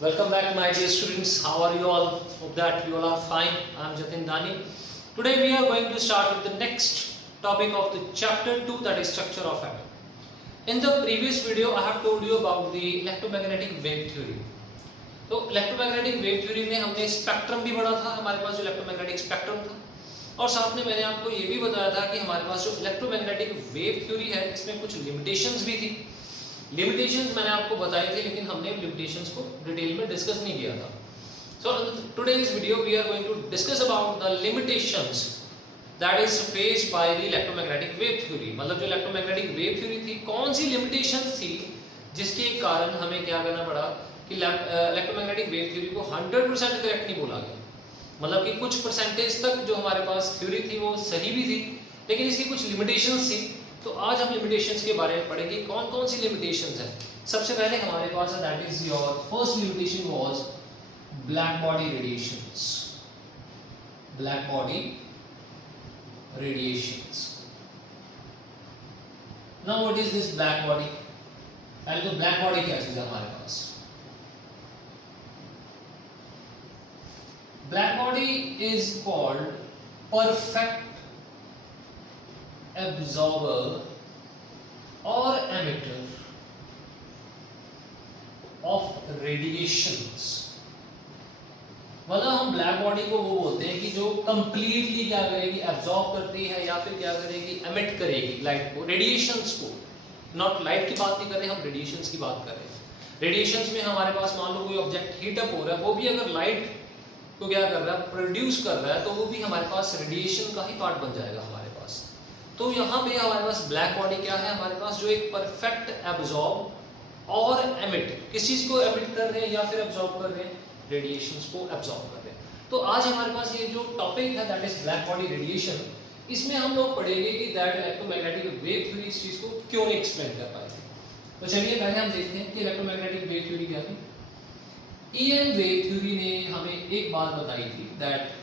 Welcome back, my dear students. How are you all? Hope that you all are fine. I am Jatin Dani. Today we are going to start with the next topic of the chapter 2, that is structure of atom. In the previous video, I have told you about the electromagnetic wave theory. तो electromagnetic wave theory में हमने spectrum भी पढ़ा था, हमारे पास जो electromagnetic spectrum था, और साथ में मैंने आपको ये भी बताया था कि हमारे पास जो इलेक्ट्रोमैग्नेटिक वेव थ्योरी है इसमें कुछ लिमिटेशंस भी थी. लिमिटेशंस मैंने आपको बताए थे, लेकिन हमने लिमिटेशंस को डिटेल में डिस्कस नहीं किया था. सो टुडे इस video we are going to discuss about the limitations that is faced by the electromagnetic wave theory. मतलब जो इलेक्ट्रोमैग्नेटिक वेव थ्योरी थी, कौन सी लिमिटेशंस थी जिसके कारण हमें क्या करना पड़ा कि इलेक्ट्रोमैग्नेटिक वेव थ्योरी को 100% करेक्ट नहीं बोला गया. मतलब कि कुछ परसेंटेज तक जो हमारे पास थ्योरी थी वो सही भी थी, लेकिन इसकी कुछ लिमिटेशंस थी. तो आज हम लिमिटेशंस के बारे में पढ़ेंगे. कौन कौन सी लिमिटेशंस हैं. सबसे पहले हमारे पास है that is your first limitation was black body radiations. Black body radiations. Now what is this black body. पहले तो ब्लैक बॉडी क्या चीज है हमारे पास. Black body is called perfect absorber or emitter of radiations. मतलब हम ब्लैक बॉडी को वो बोलते हैं कि जो कंप्लीटली क्या करेगी, एब्जॉर्ब करती है या फिर क्या करेगी, एमिट करेगी लाइट को, रेडिएशंस को. नॉट लाइट की बात नहीं कर रहे, हम रेडिएशंस की बात कर रहे हैं. रेडिएशंस में हमारे पास मान लो कोई ऑब्जेक्ट हीट अप हो रहा है, वो भी अगर लाइट को क्या कर रहा है, प्रोड्यूस कर रहा है, तो वो भी हमारे पास रेडिएशन का ही पार्ट बन जाएगा हमारे पास. तो यहाँ पे हमारे पास ब्लैक बॉडी क्या है, हमारे पास जो एक परफेक्ट एब्जॉर्ब और एमिट, किस चीज को एमिट कर रहे हैं या फिर एब्जॉर्ब कर रहे हैं, रेडिएशंस को एब्जॉर्ब कर रहे हैं. तो आज हमारे पास ये जो टॉपिक है that is black body radiation, इसमें हम लोग पढ़ेंगे कि दैट इलेक्ट्रोमैग्नेटिक वेव थ्योरी इस चीज को क्यों नहीं एक्सप्लेन कर पाई थी. तो चलिए पहले हम देखते हैं कि इलेक्ट्रोमैग्नेटिक वेव थ्योरी क्या थी. ईएम वेव थ्योरी ने हमें एक बात बताई थी दैट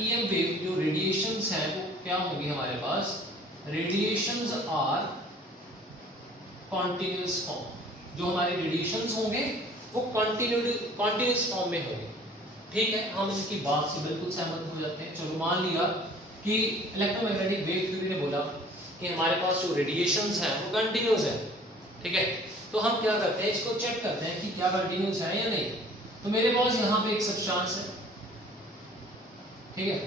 ईएम वेव जो रेडिएशंस हैं वो क्या होंगी हमारे पास, रेडिएशंस आर कॉन्टिन्यूअस फॉर्म. जो हमारे रेडिएशंस होंगे वो कॉन्टिन्यूअस फॉर्म में होंगे. ठीक है, हम इनकी बात से बिल्कुल सहमत हो जाते हैं. चलो मान लिया कि इलेक्ट्रोमैग्नेटिक वेव थ्योरी ने बोला कि हमारे पास जो रेडिएशंस हैं वो कंटिन्यूअस है. ठीक है, तो हम क्या करते हैं, इसको चेक करते हैं कि क्या कंटिन्यूअस है या नहीं. तो मेरे पास यहाँ पे एक सब्सटेंस है. ठीक है,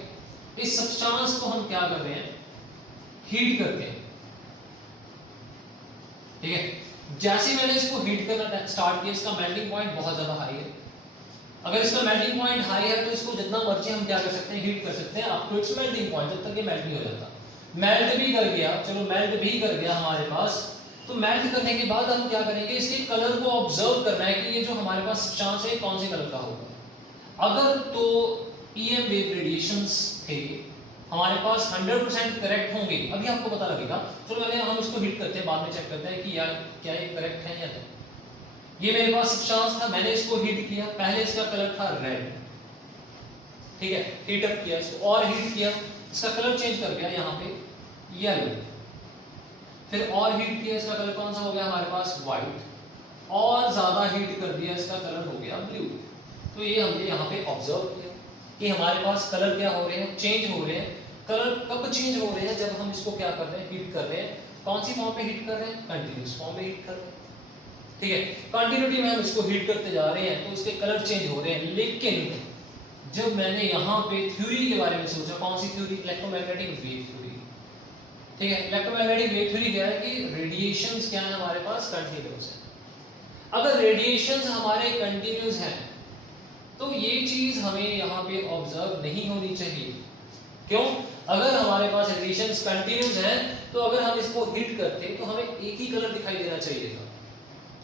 इस सब्सटेंस को हम क्या कर रहे हैं, हीट करते हैं. ठीक है, जैसे मैंने इसको हीट करना स्टार्ट किया, इसका मेल्टिंग पॉइंट बहुत ज्यादा हाई है. अगर इसका मेल्टिंग पॉइंट हाई है तो इसको जितना मर्जी हम क्या कर सकते हैं, हीट कर सकते हैं up to its melting point, जब तक ये मेल्ट नहीं हो जाता. मेल्ट भी कर गया, चलो मेल्ट भी कर गया हमारे पास. तो मेल्ट करने के बाद हम क्या करेंगे, इसके कलर को ऑब्जर्व करना है कि ये जो हमारे पास सब्सटेंस है कौन से कलर का होगा. अगर तो ईएम वेव रेडिएशंस थे हमारे पास 100% करेक्ट होंगे, अभी आपको पता लगेगा. चलो पहले हम इसको हीट करते हैं, बाद में चेक करते हैं कि यार क्या ये करेक्ट है या नहीं. ये मेरे पास सब्सटेंस था, मैंने इसको हीट किया. पहले इसका कलर था रेड. ठीक है, हीट अप किया इसको और हीट किया, इसका कलर चेंज कर गया यहाँ पे येलो. फिर और हीट किया, इसका कलर कौन सा हो गया हमारे पास, व्हाइट. और ज्यादा हीट कर दिया, इसका कलर हो गया ब्लू. तो ये हमने यहाँ पे ऑब्जर्व किया कि हमारे पास कलर क्या हो रहे हैं, चेंज हो रहे हैं. कलर कब चेंज हो रहे हैं, जब हम इसको क्या कर रहे हैं, हीट कर रहे हैं. कौन सी फॉर्म पे हीट कर रहे हैं, कंटीन्यूअस फॉर्म में हीट कर रहे हैं. ठीक है, कंटिन्यूटी में हम इसको हीट करते जा रहे हैं तो इसके कलर चेंज हो रहे हैं. लेकिन जब मैंने यहाँ पे थ्योरी के बारे में सोचा, कौन सी थ्योरी, इलेक्ट्रोमैग्नेटिक वेव थ्योरी. ठीक है, इलेक्ट्रोमैग्नेटिक वेव थ्योरी क्या है कि रेडिएशंस क्या है हमारे पास, कंटिन्यूअस है. अगर रेडिएशंस हमारे कंटिन्यूअस हैं तो ये चीज हमें यहाँ पे ऑब्जर्व नहीं होनी चाहिए. क्यों, अगर हमारे पास रेडिएशंस कंटिन्यूअस हैं तो अगर हम इसको हीट करते तो हमें एक ही कलर दिखाई देना चाहिए था,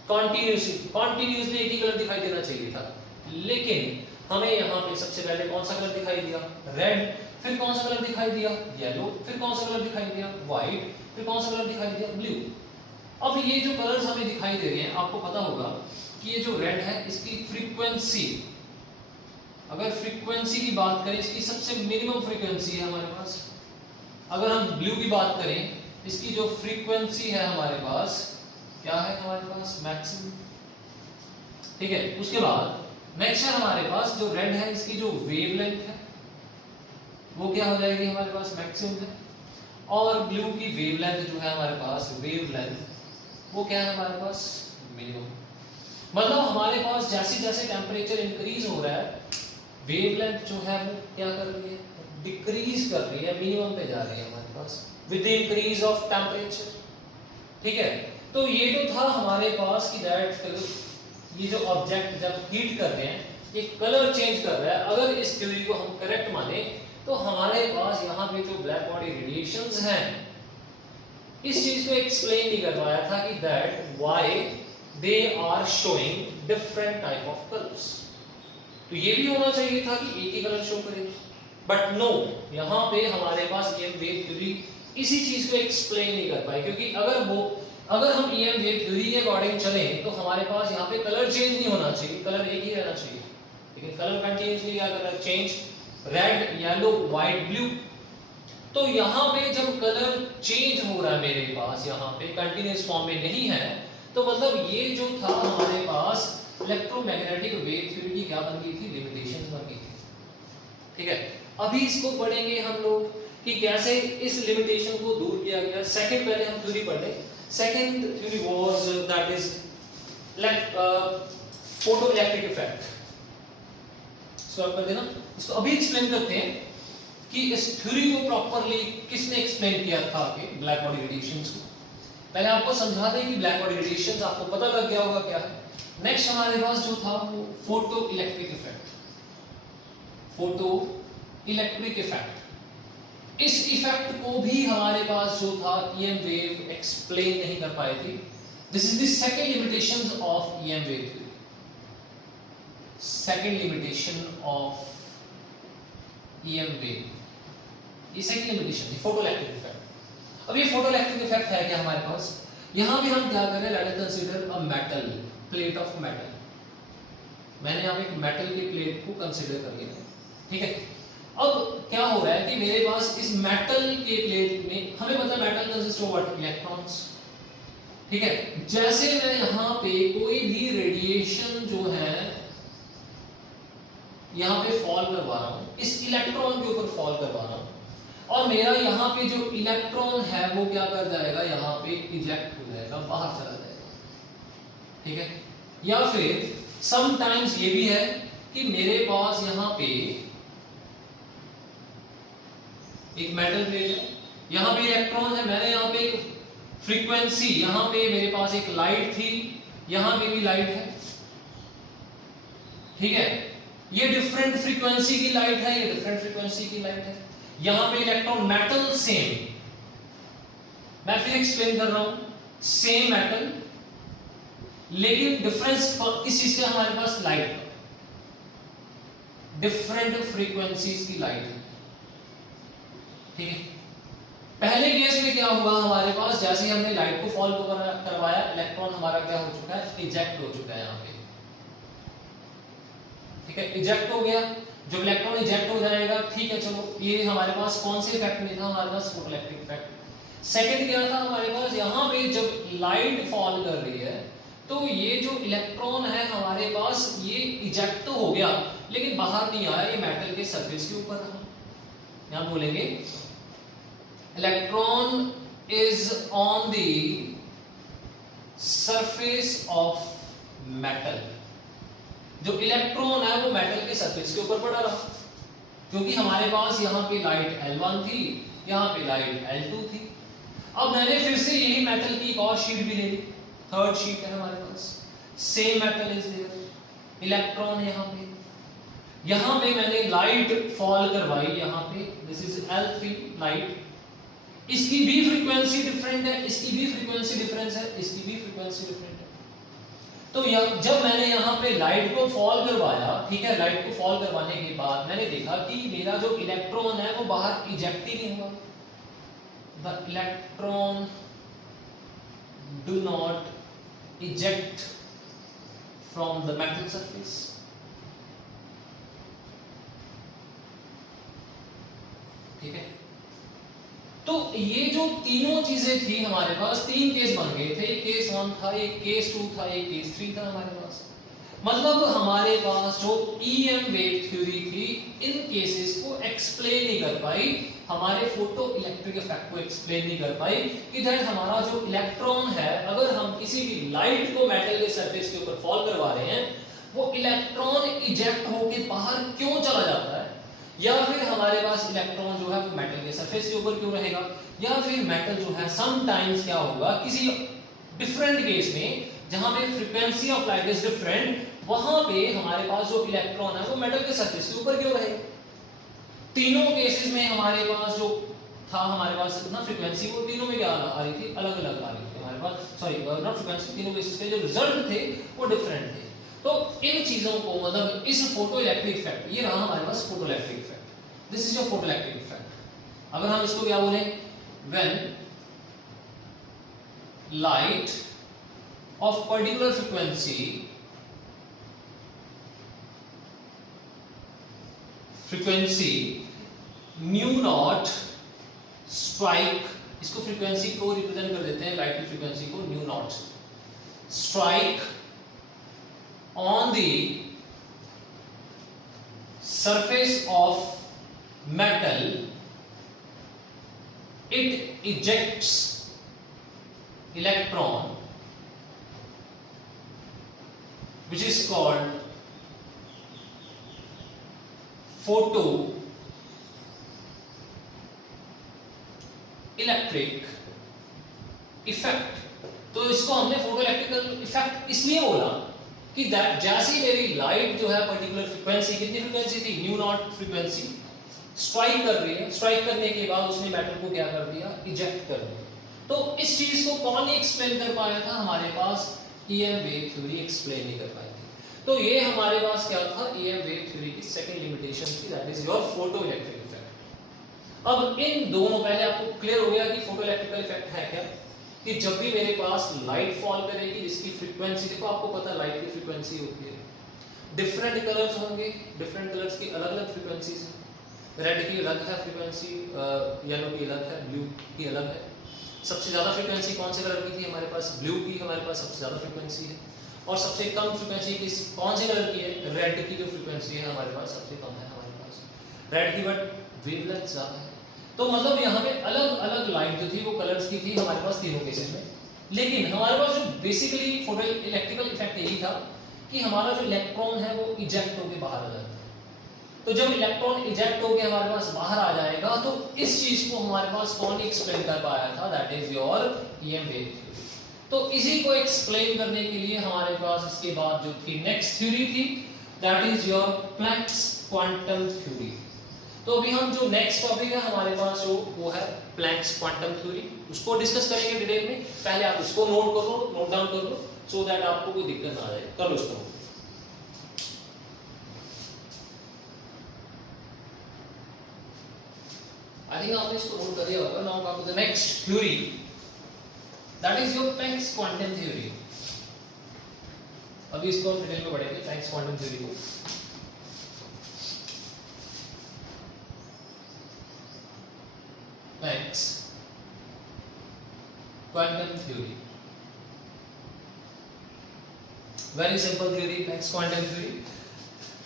कॉन्टिन्यूअसली एक ही कलर दिखाई देना चाहिए था. लेकिन हमें यहाँ पे सबसे पहले कौन सा कलर दिखाई दिया, रेड. फिर कौन सा कलर दिखाई दिया, येलो. फिर कौन सा कलर दिखाई दिया, व्हाइट. फिर कौन सा कलर दिखाई दिया, ब्लू. अब ये जो कलर्स हमें दिखाई दे रहे हैं, आपको पता होगा कि ये जो रेड है इसकी फ्रीक्वेंसी, अगर फ्रीक्वेंसी की बात करें, इसकी सबसे मिनिमम फ्रीक्वेंसी है हमारे पास. अगर हम ब्लू की बात करें, इसकी जो फ्रीक्वेंसी है हमारे पास क्या है, हमारे पास मैक्सिमम. ठीक है, उसके बाद नेक्स्ट है हमारे पास जो रेड है, इसकी जो वेवलेंथ है वो क्या हो जाएगी हमारे पास मैक्सिमम है, और ब्लू की वेवलेंथ जो है हमारे पास वेवलेंथ वो क्या है हमारे पास मिनिमम। मतलब हमारे पास जैसे जैसे टेम्परेचर इंक्रीज हो रहा है वेवलेंथ जो है वो क्या कर रही है, डिक्रीज कर रही है, मिनिमम पे जा रही है हमारे पास with the increase of temperature. ठीक है, तो ये तो था हमारे पास कि दैट ये जो ऑब्जेक्ट जब हीट कर रहे हैं ये कलर चेंज कर रहा है। अगर इस थ्योरी को हम करेक्ट माने तो हमारे पास यहाँ पे जो ब्लैक बॉडी रेडिएशंस हैं इस चीज को एक्सप्लेन नहीं कर पाया था कि that why they are showing different type of colours. तो ये भी होना चाहिए था कि एक ही कलर शो करेगा, बट नो, यहाँ पे हमारे पास ईएम वेव थ्योरी इसी चीज को एक्सप्लेन नहीं कर पाए, क्योंकि अगर हम ईएम वेव थ्योरी के अकॉर्डिंग चले तो हमारे पास यहाँ पे कलर चेंज नहीं होना चाहिए, कलर एक ही रहना चाहिए, लेकिन कलर कंटिन्यूसली क्या कर रहा है, change, red yellow white blue. तो यहाँ पे जब कलर चेंज हो रहा है मेरे पास यहाँ पे कंटिन्यूस फॉर्म में नहीं है, तो मतलब ये जो था हमारे पास इलेक्ट्रोमैग्नेटिक वेव थ्योरी की क्या बन गई थी, लिमिटेशंस बन गई थी। ठीक है, अभी इसको पढ़ेंगे हम लोग कि कैसे इस लिमिटेशन को दूर किया गया। सेकंड पहले हम थ्योरी पढ़ लें। Second theory was that is photo electric effect. Solve कर देना इसको। अभी एक्सप्लेन करते हैं कि इस थ्योरी को प्रॉपर्ली किसने एक्सप्लेन किया था कि ब्लैक बॉडी रेडिएशंस को। पहले आपको समझा दें कि ब्लैक बॉडी रेडिएशंस आपको पता लग गया होगा क्या है। नेक्स्ट हमारे पास जो था वो photo electric effect. Photo electric effect, इस इफेक्ट को भी हमारे पास जो था ईएम वेव एक्सप्लेन नहीं कर पाए थे। This is the second limitations of EM wave theory. Second limitation of EM wave, ये second limitation photo electric effect. अब ये फोटो इलेक्ट्रिक इफेक्ट है क्या हमारे पास, यहां पे हम क्या कर रहे हैं, let us consider a metal plate of metal. मैंने यहां पे एक मेटल की प्लेट को कंसीडर कर लिया। ठीक है, अब क्या हो रहा है कि मेरे पास इस मेटल के प्लेट में, हमें पता है metal consist of what, electrons. ठीक है, जैसे मैं यहां पे कोई भी रेडिएशन जो है यहां पे फॉल करवा रहा हूं, इस इलेक्ट्रॉन के ऊपर फॉल करवा रहा हूं, और मेरा यहां पे जो इलेक्ट्रॉन है वो क्या कर जाएगा, यहां पे इजेक्ट हो जाएगा, बाहर चला जाएगा। ठीक है, या फिर समटाइम्स ये भी है कि मेरे पास यहां पे एक मेटल प्लेट है, यहां पे इलेक्ट्रॉन है, मैंने यहां पे एक फ्रीक्वेंसी, यहां पे मेरे पास एक लाइट थी, यहां पे भी लाइट है। ठीक है, ये डिफरेंट फ्रीक्वेंसी की लाइट है, ये डिफरेंट फ्रीक्वेंसी की लाइट है, यहां पे इलेक्ट्रॉन मेटल सेम। मैं फिर एक्सप्लेन कर रहा हूं, सेम मेटल लेकिन डिफरेंस किस चीज का, हमारे पास लाइट का, डिफरेंट फ्रीक्वेंसीज की लाइट है। ठीक है, पहले केस में क्या हुआ हमारे पास, जैसे हमने लाइट को फॉल करवाया, इलेक्ट्रॉन हमारा क्या हो चुका है, इजेक्ट हो चुका है यहां पे। ठीक है, इजेक्ट हो गया, जब इलेक्ट्रॉन इजेक्ट हो जाएगा, ठीक है चलो, ये हमारे पास कौन से इफेक्ट में था, हमारे पास फोटो इलेक्ट्रिक इफेक्ट। सेकंड क्या था हमारे पास, यहां पे जब लाइट फॉल कर रही है तो ये जो इलेक्ट्रॉन है हमारे पास ये इजेक्ट तो हो गया लेकिन बाहर नहीं आया, ये मेटल के सरफेस के ऊपर रहा। यहां बोलेंगे electron is on the surface of metal. जो इलेक्ट्रॉन है वो मेटल के सरफेस के ऊपर पड़ा रहा, क्योंकि हमारे पास यहाँ पे लाइट L1 थी, यहाँ पे लाइट L2 थी। अब मैंने फिर से यही मेटल की एक और शीट भी ले ली, थर्ड शीट है हमारे पास, same metal is there, electron यहाँ पे मैंने लाइट फॉल करवाई, यहाँ पे दिस इज L3 लाइट, इसकी भी फ्रीक्वेंसी डिफरेंट है, इसकी भी फ्रीक्वेंसी डिफरेंस है, इसकी भी फ्रीक्वेंसी डिफरेंट है। तो जब मैंने यहाँ पे लाइट को फॉल करवाया, ठीक है, लाइट को फॉल करवाने के बाद मैंने देखा कि मेरा जो इलेक्ट्रॉन है वो बाहर इजेक्ट ही नहीं हुआ। The electron do not eject from the metal surface. ठीक है, तो ये जो तीनों चीजें थी हमारे पास, तीन केस बन गए थे, एक केस 1 था, एक केस 2 था, एक केस 3 था हमारे पास। मतलब हमारे पास जो EM वेव थ्योरी थी इन केसेस को एक्सप्लेन नहीं कर पाई, हमारे फोटो इलेक्ट्रिक इफेक्ट को एक्सप्लेन नहीं कर पाई कि दैट हमारा जो इलेक्ट्रॉन है अगर हम किसी भी लाइट को मेटल के सरफेस के ऊपर फॉल करवा रहे हैं वो इलेक्ट्रॉन इजेक्ट होकर बाहर क्यों चला जाता है, या फिर हमारे पास इलेक्ट्रॉन जो है वो मेटल के सरफेस के ऊपर क्यों रहेगा, या फिर मेटल जो है समटाइम्स क्या होगा किसी डिफरेंट केस में जहां पे frequency of light is different वहां पे हमारे पास जो इलेक्ट्रॉन है वो मेटल के सरफेस के ऊपर क्यों रहेगा। तीनों केसेस में हमारे पास जो था हमारे पास ना फ्रीक्वेंसी वो तीनों में क्या आ रही थी, अलग अलग आ रही थी हमारे पास, सॉरी नॉट फ्रीक्वेंसी, तीनों केसेस के जो रिजल्ट थे वो डिफरेंट थे। तो इन चीजों को मतलब इस फोटो इलेक्ट्रिक इफेक्ट, ये रहा हमारे पास photo electric effect, this is your photo electric effect. अगर हम इसको क्या बोले, when light of particular frequency mu naught strike, इसको फ्रीक्वेंसी को रिप्रेजेंट कर देते हैं लाइट की फ्रीक्वेंसी को nu naught, strike on the surface of metal it ejects electron which is called photo electric effect. तो इसको हमने फोटो इलेक्ट्रिकल इफेक्ट इसलिए बोला कि दैट जैसी मेरी लाइट जो है पर्टिकुलर फ्रीक्वेंसी, कितनी फ्रीक्वेंसी थी, न्यू नॉट फ्रीक्वेंसी, स्ट्राइक कर रही है, स्ट्राइक करने के बाद उसने मेटल को क्या कर दिया, इजेक्ट कर दिया। तो इस चीज को कौन एक्सप्लेन कर पाया था, हमारे पास EM वेव थ्योरी एक्सप्लेन नहीं कर पाई थी। तो ये हमारे पास क्या था, EM वेव थ्योरी की सेकंड लिमिटेशन थी, that is your photo electric effect. अब इन दोनों, पहले आपको क्लियर हो गया कि फोटो इलेक्ट्रिकल इफेक्ट है क्या, कि जब भी मेरे पास लाइट फॉल करेगी जिसकी फ्रीक्वेंसी, देखो आपको पता है लाइट की फ्रीक्वेंसी होती है, डिफरेंट कलर्स होंगे, डिफरेंट कलर्स की अलग अलग फ्रीक्वेंसीज है, रेड की अलग है फ्रीक्वेंसी, येलो की अलग है, ब्लू की अलग है। सबसे ज्यादा फ्रीक्वेंसी कौन से कलर की थी, हमारे पास ब्लू की हमारे पास सबसे ज्यादा फ्रीक्वेंसी है, और सबसे कम फ्रीक्वेंसी किस कौन से कलर की है, रेड की जो फ्रीक्वेंसी है हमारे पास सबसे कम है, हमारे पास रेड की बट वेवलेंथ ज्यादा है। तो मतलब यहाँ पे अलग अलग लाइट जो थी वो कलर्स की थी हमारे पास तीनों केसेस में। लेकिन हमारे पास जो बेसिकली फोटो इलेक्ट्रिकल इफेक्ट यही था कि हमारा जो इलेक्ट्रॉन है वो इजेक्ट होकर बाहर आ जाता है। तो जब इलेक्ट्रॉन इजेक्ट होकर हमारे पास बाहर आ जाएगा तो इस चीज को हमारे पास कौन एक्सप्लेन कर पाया था, that is your EM wave theory. तो इसी को एक्सप्लेन करने के लिए हमारे पास इसके बाद जो थी नेक्स्ट थ्योरी थी, that is your Planck's quantum theory. तो अभी हम जो नेक्स्ट टॉपिक है हमारे पास जो वो है प्लैंक्स क्वांटम थ्योरी, उसको डिस्कस करेंगे डिटेल में। पहले आप इसको नोट कर लो, नोट डाउन कर लो, सो दैट आपको कोई दिक्कत ना आ जाए। कर लो इसको। आई थिंक आपने इसको नोट कर लिया होगा। नाउ बात to the next theory, that is your Planck's quantum theory. अभी इसको हम डिटेल में पढ़ेंगे प्लैंक्स क्वांटम थ्योरी को। Planck's quantum theory, very simple theory, Planck's quantum theory।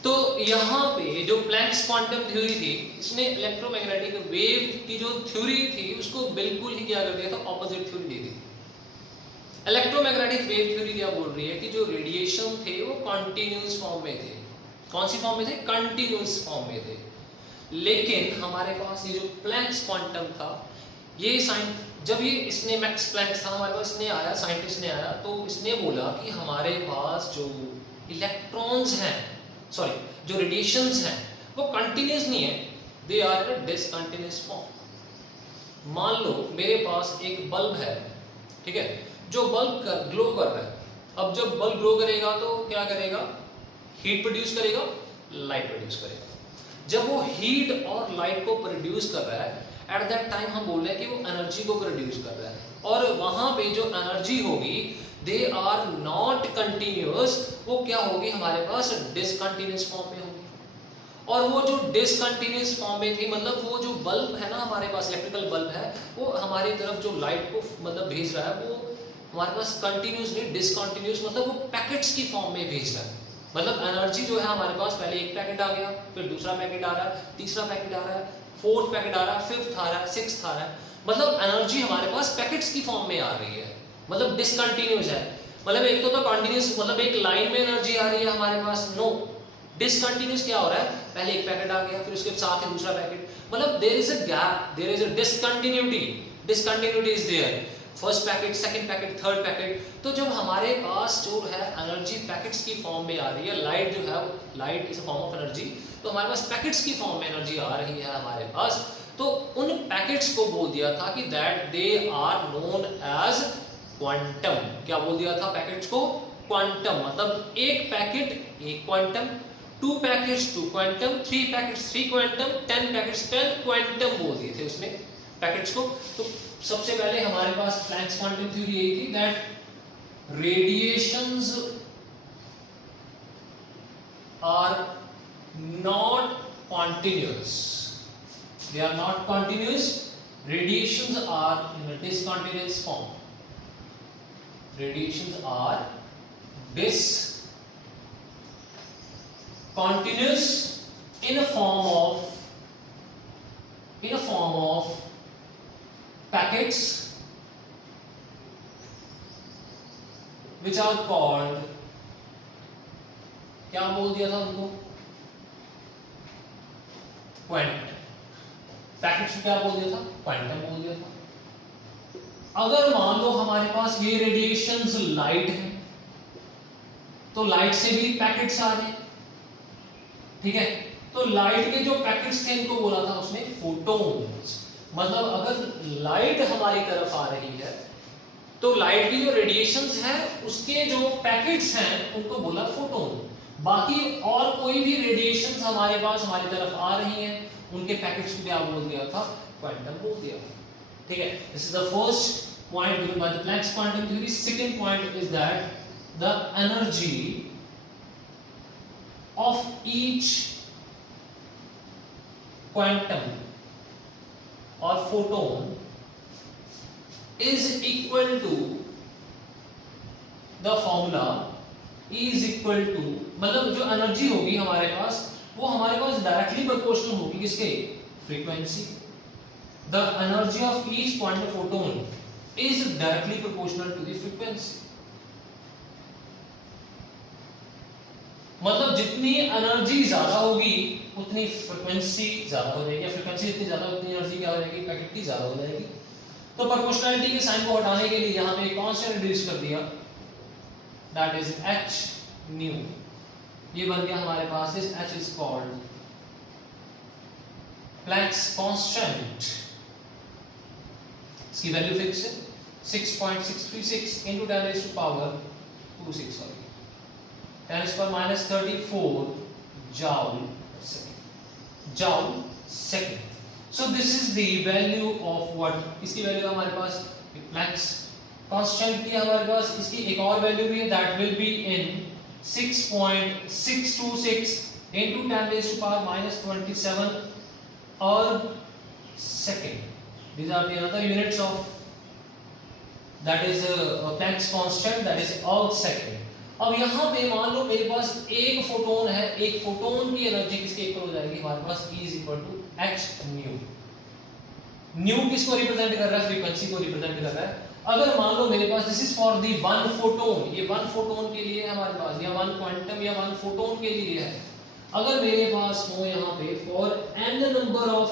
तो यहाँ पे जो प्लैंक्स क्वांटम थ्योरी थी, इसने इलेक्ट्रोमैग्नेटिक वेव की जो थ्योरी थी उसको बिल्कुल ही क्या कर दिया था, ऑपोजिट थ्योरी दे दी। इलेक्ट्रोमैग्नेटिक वेव थ्योरी क्या बोल रही है कि जो रेडिएशन थे वो कंटिन्यूअस फॉर्म में थे। कौन सी फॉर्म में थे, कंटिन्यूअस फॉर्म में थे। लेकिन हमारे पास ये जो प्लैंक्स क्वांटम था, ये जब ये इसने मैक्स प्लैंक था हमारे पास, इसने आया, साइंटिस्ट ने आया, तो इसने बोला कि हमारे पास जो इलेक्ट्रॉन्स हैं, सॉरी जो रेडिएशंस हैं वो कंटिन्यूअस नहीं है, they are in discontinuous form. मान लो मेरे पास एक बल्ब है, ठीक है, जो बल्ब ग्लो कर रहा है। अब जब बल्ब ग्लो करेगा तो क्या करेगा, हीट प्रोड्यूस करेगा, लाइट प्रोड्यूस करेगा। जब वो हीट और लाइट को प्रोड्यूस कर रहा है, एट दैट टाइम हम बोल रहे हैं कि वो एनर्जी को प्रोड्यूस कर रहा है, और वहां पे जो एनर्जी होगी दे आर नॉट कंटिन्यूअस, वो क्या होगी हमारे पास, डिसकंटिन्यूअस फॉर्म में होगी। और वो जो डिसकंटिन्यूअस फॉर्म में थी, मतलब वो जो बल्ब है ना हमारे पास, इलेक्ट्रिकल बल्ब है, वो हमारी तरफ जो लाइट को मतलब भेज रहा है वो हमारे पास कंटिन्यूअस नहीं, डिसकंटिन्यूअस, मतलब वो पैकेट्स की फॉर्म में भेज रहा है। मतलब एनर्जी जो है हमारे पास पहले एक पैकेट आ गया, फिर दूसरा पैकेट आ रहा है, तीसरा पैकेट आ रहा है, फोर्थ पैकेट आ रहा है, फिफ्थ आ रहा है, सिक्स्थ आ रहा है। मतलब एनर्जी हमारे पास पैकेट्स की फॉर्म में आ रही है, मतलब डिसकंटिन्यूस है। मतलब एक तो कंटिन्यूस, मतलब एक लाइन में एनर्जी आ रही है हमारे पास, नो। डिसकंटिन्यूस क्या हो रहा है, पहले एक पैकेट आ गया, फिर उसके साथ ही दूसरा पैकेट, मतलब there is a gap, there is a discontinuity, discontinuity is there, first packet, second packet, third packet. तो जब हमारे पास जो है एनर्जी पैकेट्स की फॉर्म में आ रही है, लाइट जो है, light is a form of energy, तो हमारे पास पैकेट्स की फॉर्म में एनर्जी आ रही है हमारे पास, तो उन पैकेट्स को बोल दिया था कि that they are known as quantum. क्या बोल दिया था पैकेट्स को? क्वांटम। मतलब एक पैकेट एक quantum, 2 packets 2 quantum, 3 packets 3 quantum, 10 packets 10 quantum बोल दिए थे उसमें पैकेट्स को। तो सबसे पहले हमारे पास प्लैंक्स क्वांटम थ्योरी यही थी that radiations are not continuous, they are not continuous, radiations are in a discontinuous form, radiations are discontinuous in a form of packets which are called, क्या बोल दिया था उनको? क्वांटम। पैकेट्स को क्या बोल दिया था? क्वांटम बोल दिया था। अगर मान लो हमारे पास ये रेडिएशंस लाइट है, तो लाइट से भी पैकेट्स आ रहे हैं, ठीक है? तो लाइट के जो पैकेट्स थे इनको बोला था उसने फोटोन्स। मतलब अगर लाइट हमारी तरफ आ रही है तो लाइट की जो रेडिएशंस है उसके जो पैकेट्स हैं उनको बोला फोटोन। बाकी और कोई भी रेडिएशंस हमारे पास हमारी तरफ आ रही हैं उनके पैकेट्स को क्या बोल दिया था? क्वांटम बोल दिया, ठीक है? This is the first point given by the Planck's quantum theory. Second point is that the energy of each quantum और photon is equal to the formula is equal to, मतलब जो एनर्जी होगी हमारे पास वो हमारे पास डायरेक्टली प्रोपोर्शनल होगी किसके? Frequency. The energy of each quantum photon is directly proportional to the frequency. मतलब जितनी एनर्जी ज्यादा होगी उतनी फ्रीक्वेंसी ज्यादा हो जाएगी, फ्रीक्वेंसी जितनी ज्यादा उतनी एनर्जी क्या हो जाएगी? पैकेट की ज्यादा हो जाएगी। तो प्रोपोर्शनैलिटी के साइन को हटाने के लिए यहां पे एक कांस्टेंट रिड्यूस कर दिया, दैट इज h न्यू। ये बन गया हमारे पास इस h is called Planck's constant. इसकी वैल्यू फिक्स है 6.636 into 10 raised to power 26, sorry 10 raised to power minus 34 joule second. So this is the value of what? इसकी वैल्यू हमारे पास प्लैंक्स कांस्टेंट की हमारे पास, इसकी एक और वैल्यू भी है that will be in 6.626 into 10 raised to power minus 27 erg second. These are the other units of that is Planck's constant, that is erg second. अब यहाँ पे मान लो मेरे पास एक फोटोन है, एक फोटोन की एनर्जी किसके इक्वल हो जाएगी? हमारे पास E is equal to h new. New किसको रिप्रेजेंट कर रहा है? फ्रीक्वेंसी को रिप्रेजेंट कर रहा है। अगर मान लो मेरे पास this is for the one photon, ये वन फोटोन के लिए हमारे पास, या वन क्वांटम या वन फोटोन के लिए है। अगर मेरे पास हो यहाँ पे for n number of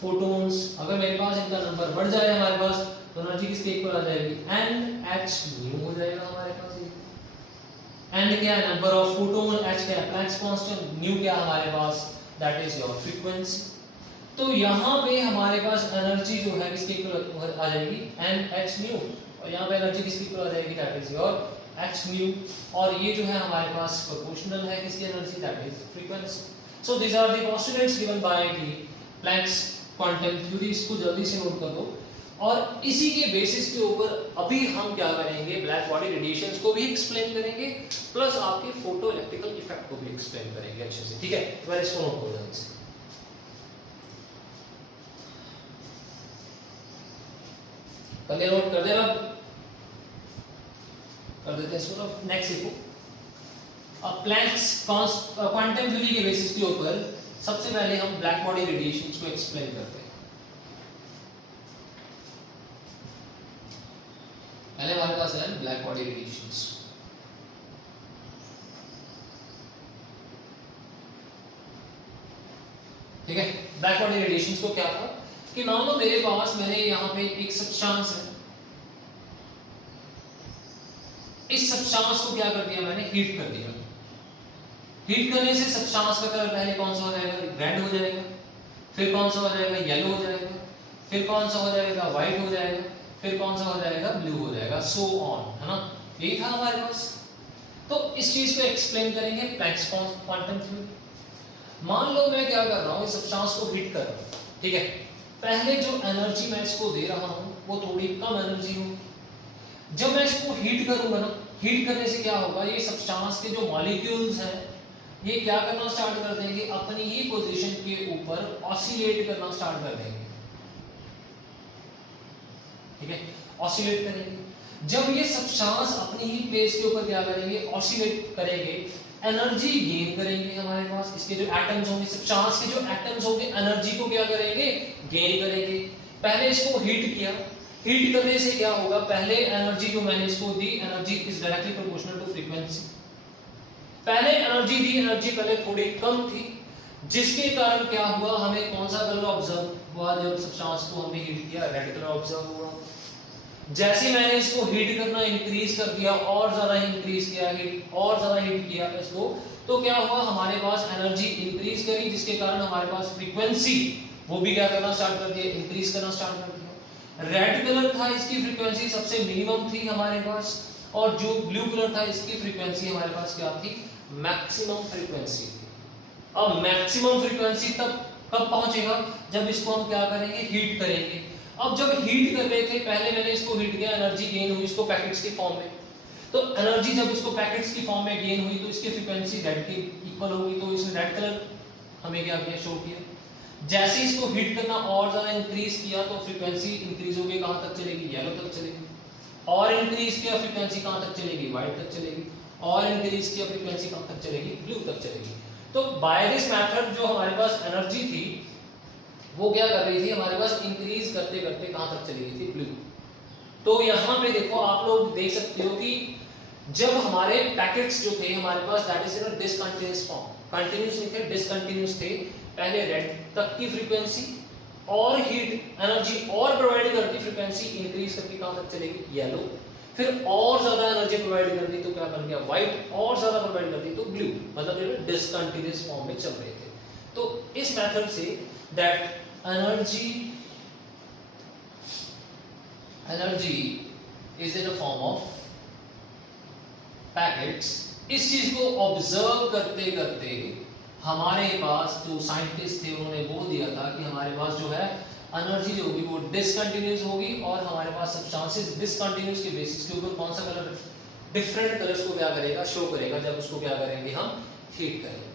photons, अगर मेरे पास इनका नंबर बढ़ जाए हमारे पास तो एनर्जी किसके इक्वल आ जाएगी? n h न्यू हो जाएगा हमारे पास। ये n क्या है? नंबर ऑफ फोटोन, h क्या है? प्लैंक्स कांस्टेंट, न्यू क्या है हमारे पास? That is your frequency. तो यहाँ पे हमारे पास एनर्जी जो है किसके इक्वल आ जाएगी? n h nu. और यहाँ पे एनर्जी किसके इक्वल आ जाएगी? That is your h nu. और ये जो है हमारे पास प्रोपोर्शनल है किसकी energy? That is frequency. So these are the postulates given by the Planck's quantum theory. इसको जल्दी से नोट कर दो। और इसी के बेसिस के ऊपर अभी हम क्या करेंगे? ब्लैक बॉडी रेडिएशंस को भी एक्सप्लेन करेंगे, प्लस आपके फोटो इलेक्ट्रिकल इफेक्ट को भी एक्सप्लेन करेंगे अच्छे से, ठीक है? तो इसको नोट कर लो जल्दी से। पहले नोट कर देना, कर देते हैं इसको। नेक्स्ट देखो, अब प्लैंक्स क्वांटम थ्योरी के बेसिस के ऊपर सबसे पहले हम ब्लैक बॉडी रेडिएशंस को एक्सप्लेन करते हैं। पहले हमारे पास है ब्लैक बॉडी रेडिएशंस। ठीक है, ब्लैक बॉडी रेडिएशंस को क्या था कि मान लो मेरे पास मैंने यहाँ पे एक सब्सटेंस है, इस सब्सटेंस को क्या कर दिया मैंने, हीट कर दिया। हीट करने से सब्सटेंस का कलर पहले कौन सा हो जाएगा, रेड हो जाएगा, फिर कौन सा हो जाएगा, येलो हो जाएगा, फिर कौन सा हो जाएगा, व्हाइट हो जाएगा, फिर कौन सा हो जाएगा, ब्लू हो जाएगा, सो ऑन, है ना। यही था हमारे पास। तो इस चीज को एक्सप्लेन करेंगे प्लैंक्स क्वांटम थ्योरी। मान लो मैं क्या कर रहा हूँ, इस सब्सटेंस को हीट कर रहा हूँ, ठीक है। पहले जो एनर्जी मैं इसको दे रहा हूँ वो थोड़ी कम एनर्जी होगी। जब मैं इसको हीट करूंगा ना, हीट करने से क्या होगा, ये सब्सटेंस के जो मॉलिक्यूल्स हैं ये क्या करना स्टार्ट कर देंगे, अपनी ही पोजीशन के ऊपर ऑसिलेट करना स्टार्ट कर देंगे। ठीक है, ऑसिलेट करेंगे। जब ये सब्सटेंस अपनी ही प्लेस के ऊपर क्या करेंगे, ऑसिलेट करेंगे, एनर्जी गेन करेंगे। हमारे पास इसके जो एटम्स होंगे, सब्सटेंस के जो एटम्स होंगे, एनर्जी को क्या करेंगे, गेन करेंगे। पहले इसको हीट किया, हीट करने से क्या होगा, पहले एनर्जी जो मैंने इसको दी, energy is directly proportional to frequency. पहले एनर्जी दी, एनर्जी पहले थोड़ी कम थी, जिसके कारण क्या हुआ, हमें कौन सा कलर ऑब्जर्व हुआ, जब सब्सटेंस को हमने हीट किया, रेड कलर ऑब्जर्व हुआ। जैसे मैंने इसको हीट करना इंक्रीज कर दिया, और ज्यादा इंक्रीज किया, हीट और ज्यादा हीट किया इसको, तो क्या हुआ, हमारे पास एनर्जी इंक्रीज करी, जिसके कारण हमारे पास फ्रीक्वेंसी वो भी क्या करना स्टार्ट कर दिया, इंक्रीज करना स्टार्ट कर दिया। रेड कलर था, इसकी फ्रीक्वेंसी सबसे मिनिमम थी हमारे पास, और जो ब्लू कलर था इसकी फ्रीक्वेंसी हमारे पास क्या थी, मैक्सिमम फ्रीक्वेंसी। अब मैक्सिमम फ्रीक्वेंसी तब कब पहुंचेगा, जब इसको हम क्या करेंगे, हीट करेंगे। अब जब हीट कर रहे थे, पहले मैंने इसको हीट किया, एनर्जी गेन हुई इसको पैकेट्स के फॉर्म में, तो एनर्जी जब इसको पैकेट्स की फॉर्म में गेन हुई तो इसकी फ्रीक्वेंसी रेड के इक्वल होगी, तो इसने रेड कलर हमें क्या किया, शो किया। जैसे इसको हीट करना और ज्यादा इंक्रीज किया तो फ्रीक्वेंसी इंक्रीज होगी, कहां तक चलेगी, येलो तक चलेगी, और इंक्रीज किया फ्रीक्वेंसी कहां तक चलेगी, व्हाइट तक चलेगी, और इंक्रीज किया फ्रीक्वेंसी कहां तक चलेगी, ब्लू तक चलेगी। तो बाय दिस मेथड जो हमारे पास एनर्जी थी वो क्या कर रही थी, हमारे पास इंक्रीज करते करते कहां तक चली गई थी, ब्लू। तो यहां पे देखो, आप लोग देख सकते हो कि जब हमारे पैकेट्स जो थे हमारे पास, that is in discontinuous form, continuous नहीं थे, डिसकंटीन्यूअस थे। पहले रेड तक की फ्रीक्वेंसी और हीट एनर्जी और प्रोवाइड करती, फ्रीक्वेंसी इंक्रीज करके कहां तक चलेगी, येलो, फिर और ज्यादा एनर्जी प्रोवाइड कर दी तो क्या बन गया, व्हाइट, और ज्यादा प्रोवाइड कर दी तो ब्लू, मतलब ये डिसकंटीन्यूअस फॉर्म में चल रहे थे। तो इस method say that energy is in a form of packets। इस चीज को ऑब्जर्व करते करते हमारे पास जो साइंटिस्ट थे उन्होंने वो दिया था कि हमारे पास जो है एनर्जी जो होगी वो डिसकंटिन्यूअस होगी, और हमारे पास सब्सटेंसेस डिसकंटिन्यूअस के बेसिस के ऊपर कौन सा कलर, डिफरेंट कलर्स को क्या करेगा, शो करेगा, जब उसको क्या करेंगे, हम हीट करेंगे।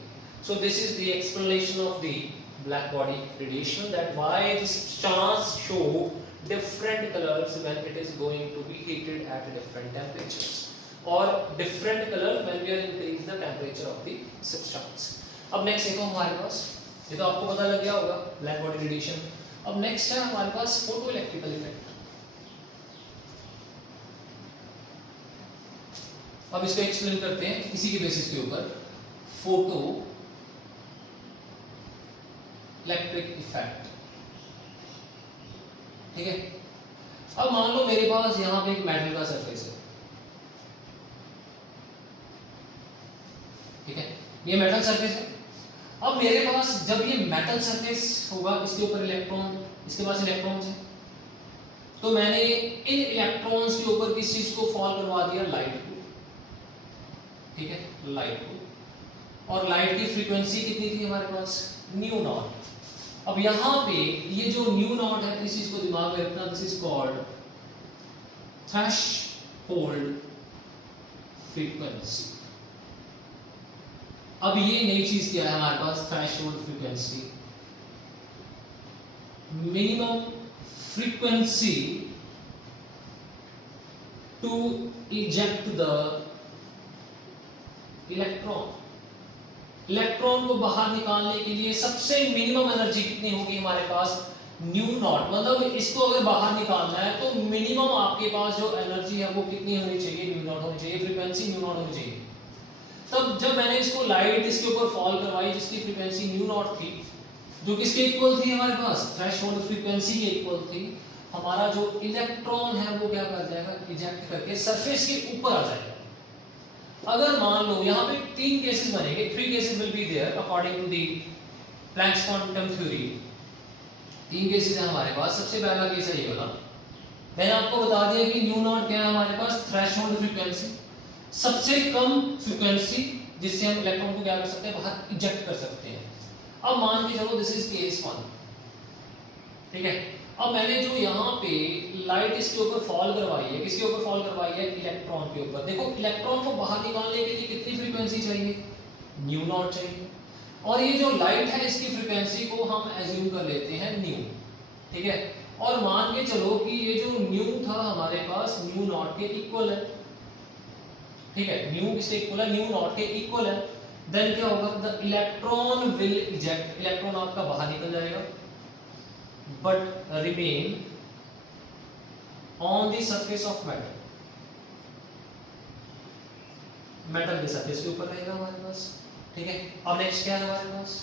So this is the explanation of the black body radiation, that why the stars show different colors when it is going to be heated at different temperatures, or different color when we are increasing the temperature of the substance। अब next देखो हमारे पास, ये तो आपको पता लग गया होगा ब्लैक बॉडी रेडिएशन। अब नेक्स्ट है हमारे पास फोटो इलेक्ट्रिकल इफेक्ट। अब इसको एक्सप्लेन करते हैं इसी के बेसिस के ऊपर, फोटो इलेक्ट्रिक इफेक्ट। ठीक है, अब मान लो मेरे पास यहां पे एक मेटल का सरफेस है, ठीक है, ये मेटल सरफेस है। अब मेरे पास जब ये मेटल सरफेस होगा, इसके ऊपर इलेक्ट्रॉन, इसके पास इलेक्ट्रॉन्स हैं, तो मैंने इन इलेक्ट्रॉन्स के ऊपर किस चीज को फॉल करवा दिया, लाइट को। ठीक है, लाइट को, और लाइट की फ्रीक्वेंसी कितनी थी हमारे पास, न्यू नॉट। अब यहां पे ये जो न्यू नॉट है, इस चीज को दिमाग में रखना, this is called threshold frequency. अब ये नई चीज क्या है हमारे पास, threshold frequency, minimum frequency to eject the electron को बाहर निकालने के लिए सबसे मिनिमम एनर्जी कितनी होगी हमारे पास, न्यू नॉट। मतलब इसको अगर बाहर निकालना है तो मिनिमम आपके पास जो एनर्जी है वो कितनी होनी चाहिए, न्यू नॉट होनी चाहिए, फ्रीक्वेंसी न्यू नॉट होनी चाहिए। तब जब मैंने इसको लाइट इसके ऊपर फॉल करवाई जिसकी फ्रीक्वेंसी न्यू नॉट थी, जो किसके इक्वल थी हमारे पास, थ्रेशोल्ड फ्रीक्वेंसी के इक्वल थी, हमारा जो इलेक्ट्रॉन है वो क्या कर जाएगा, इजेक्ट करके सरफेस के ऊपर आ जाएगा। अगर मान लो यहाँ पे तीन केसेस बनेंगे, 3 cases will be there according to the Planck's quantum theory. 3 cases है हमारे पास। सबसे पहला केस है ये वाला, मैंने आपको बता दिया कि न्यू नॉट क्या है हमारे पास, थ्रेशोल्ड फ्रीक्वेंसी, सबसे कम फ्रीक्वेंसी जिससे हम इलेक्ट्रॉन को क्या कर सकते हैं, बाहर इजेक्ट कर सकते हैं। अब मान के चलो दिस इज केस 1, ठीक है। अब मैंने जो यहाँ पे लाइट इसके ऊपर फॉल करवाई है, किसके ऊपर फॉल करवाई है, इलेक्ट्रॉन के ऊपर। देखो इलेक्ट्रॉन को बाहर निकालने के लिए कितनी फ्रीक्वेंसी चाहिए, न्यू नॉट चाहिए। और ये जो लाइट है इसकी फ्रीक्वेंसी को हम एज्यूम कर लेते हैं न्यू, ठीक है। और मान के चलो कि ये जो न्यू था हमारे पास न्यू नॉट के इक्वल है, ठीक है। न्यू किसके इक्वल है, न्यू नॉट के इक्वल है। देन क्या होगा, the electron will eject, electron आपका बाहर निकल जाएगा, but remain on the surface of metal, metal के सरफेस के ऊपर रहेगा हमारे पास, ठीक है। अब नेक्स्ट क्या है हमारे पास,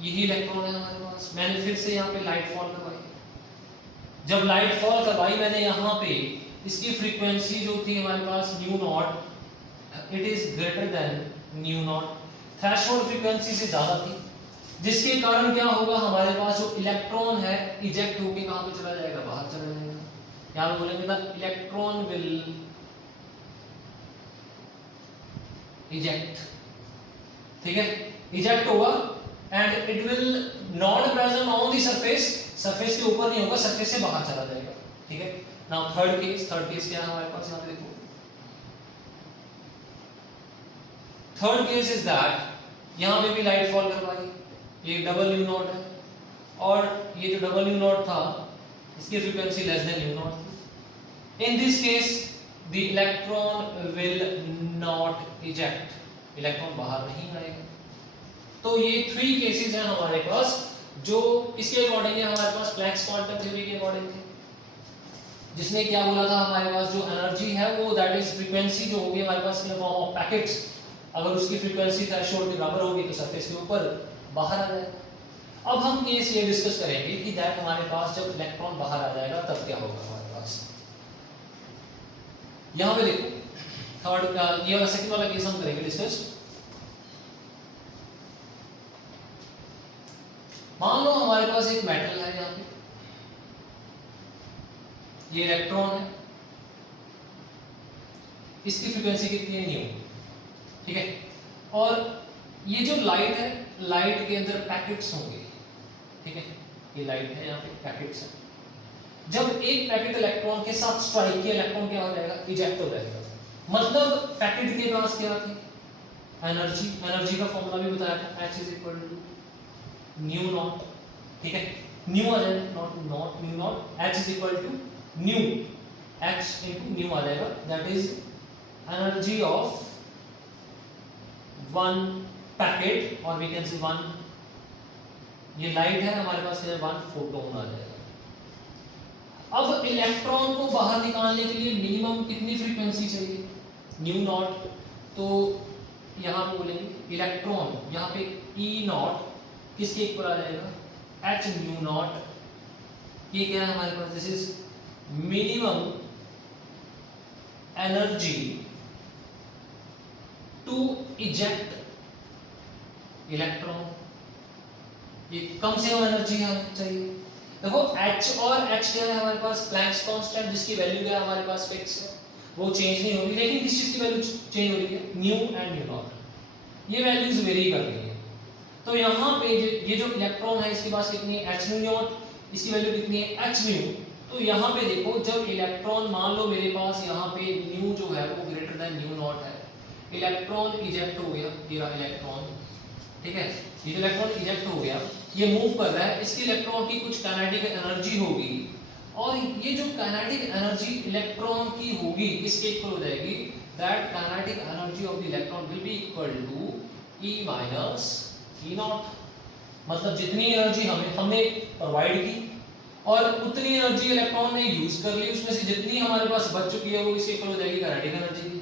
यही इलेक्ट्रॉन है हमारे पास। मैंने फिर से यहाँ पे लाइट फॉल करवाई, जब लाइट फॉल करवाई मैंने यहाँ पे, इसकी फ्रीक्वेंसी जो थी हमारे पास nu naught, it is greater than nu naught, threshold frequency से ज्यादा थी, जिसके कारण क्या होगा, हमारे पास जो इलेक्ट्रॉन है इजेक्ट होके कहां पे चला जाएगा, बाहर चला जाएगा। यहां पे बोलेंगे ना इलेक्ट्रॉन विल इजेक्ट, ठीक है, इजेक्ट होगा and it will not present on the surface, surface के ऊपर नहीं होगा, सरफेस से बाहर चला जाएगा, ठीक है। नाउ थर्ड केस क्या है हमारे पास, यहां पे देखो थर्ड केस इज दैट यहां पे भी लाइट फॉल करवाई, ये डबल न्यू नॉट है, और ये जो डबल न्यू नॉट था इसकी frequency less than nu naught थी। In this case the electron will not eject, electron बाहर नहीं आएगा। तो ये 3 केसेस हैं हमारे पास जो इसके अकॉर्डिंग है, हमारे पास प्लैंक्स क्वांटम थ्योरी के अकॉर्डिंग थे, जिसने क्या बोला था हमारे पास जो एनर्जी है वो दैट इज फ्रीक्वेंसी जो होगी हमारे पास in the form of packets, अगर उसकी फ्रीक्वेंसी थ्रेशोल्ड के बराबर होगी तो सरफेस के ऊपर बाहर आ जाएगा। अब हम केस ये डिस्कस करेंगे कि दैट हमारे पास जब इलेक्ट्रॉन बाहर आ जाएगा तब क्या होगा हमारे पास। यहां पे देखो थर्ड का ये वाला सेकंड वाला केस हम करेंगे डिस्कस। मान लो हमारे पास एक मेटल है, यहां पे ये इलेक्ट्रॉन है, इसकी फ्रीक्वेंसी कितनी है, न्यू, ठीक है। और ये जो लाइट है, लाइट के अंदर पैकेट्स होंगे, ठीक है, ये लाइट है, यहाँ पे पैकेट्स है। जब एक पैकेट इलेक्ट्रॉन के साथ स्ट्राइक किया, इलेक्ट्रॉन क्या हो जाएगा, इजेक्ट हो जाएगा। मतलब पैकेट के पास क्या थी, एनर्जी, एनर्जी का फॉर्मूला भी बताया था, H is equal to nu naught, ठीक है, न्यू आ जाएगा, naught nu naught, H is equal to nu, H into nu आ जाएगा, that is energy of one packet, और वी कैन सी वन, ये लाइट है हमारे पास, 1 फोटोन आ जाएगा। अब इलेक्ट्रॉन को बाहर निकालने के लिए मिनिमम कितनी फ्रीक्वेंसी चाहिए, न्यू नॉट। तो यहां पे बोलेंगे इलेक्ट्रॉन, यहां पे ई नॉट किसके इक्वल आ जाएगा, एच न्यू नॉट। ये क्या है हमारे पास, this is minimum energy to eject electron, ये कम से कम एनर्जी चाहिए। देखो H और H क्या है हमारे पास, प्लैंक्स कांस्टेंट, जिसकी वैल्यू क्या है हमारे पास फिक्स है, वो चेंज नहीं होगी, लेकिन किस चीज की वैल्यू चेंज हो रही है, न्यू एंड न्यू नॉट, ये वैल्यूज वेरी कर रही है। तो यहाँ पे ये जो इलेक्ट्रॉन है इसके पास कितनी है, H न्यू नॉट, इसकी वैल्यू कितनी है, H न्यू। तो यहाँ पे देखो जब इलेक्ट्रॉन, मान लो मेरे पास यहाँ पे न्यू जो है वो ग्रेटर देन न्यू नॉट है, इलेक्ट्रॉन इजेक्ट हो गया, ये रहा इलेक्ट्रॉन, ठीक है, ये जो इलेक्ट्रॉन इजेक्ट हो गया, ये मूव कर रहा है, इसकी इलेक्ट्रॉन की कुछ काइनेटिक एनर्जी होगी, और ये जो काइनेटिक एनर्जी इलेक्ट्रॉन की होगी इसके इक्वल हो जाएगी that kinetic energy of the electron will be equal to E minus E naught। मतलब जितनी एनर्जी हमने प्रोवाइड की और उतनी एनर्जी इलेक्ट्रॉन ने यूज कर ली, उसमें से जितनी हमारे पास बच चुकी है वो इसके इक्वल हो जाएगी काइनेटिक एनर्जी की।